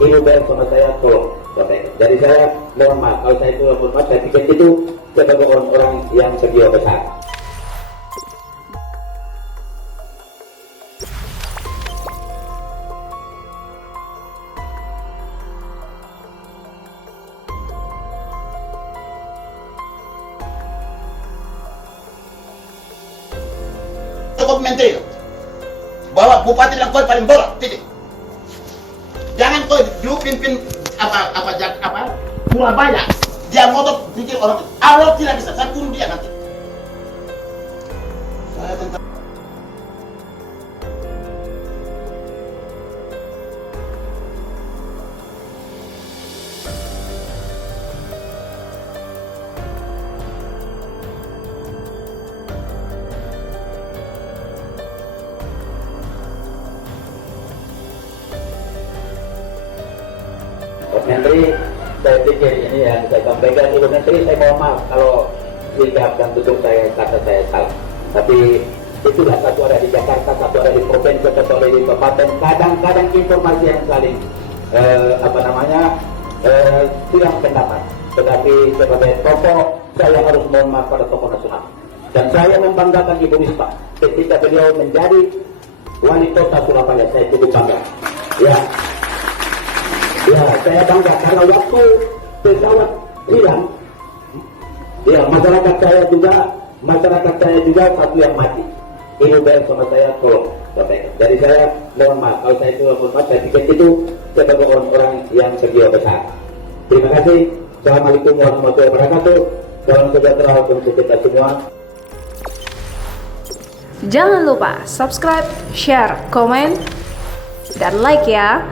Ibu bayar sama saya tolong. Jadi saya mohon maaf kalau saya itu mohon maaf, saya pikir itu sebagai orang yang berjiwa besar. Cukup menteri bahwa bupati dan kau paling boros, titik. Jangan kau dulu pimpin apa Surabaya, dia ngotot pikir orang Allah tidak bisa, saya bunuh dia nanti. Saya tentang Pak Menteri, saya pikir ini yang saya sampaikan, Ibu Menteri, saya mohon maaf kalau sikap dan tutur saya kata saya salah. Tapi itulah, satu ada di Jakarta, satu ada di provinsi, satu ada di kabupaten. Kadang-kadang informasi yang saling silang pendapat. Tetapi sebagai tokoh, saya harus mohon maaf pada tokoh nasional. Dan saya membanggakan Ibu Risma ketika beliau menjadi wali kota Surabaya. Saya cukup bangga. Ya, saya bangga karena waktu pesawat hilang, ya masyarakat saya juga satu yang mati. Ibu bayar sama saya tolong. Jadi saya mohon maaf kalau saya itu mohon maaf, saya pikir itu sebagai orang yang berjiwa besar. Terima kasih. Assalamualaikum warahmatullahi wabarakatuh. Salam sejahtera untuk kita semua. Jangan lupa subscribe, share, komen, dan like ya.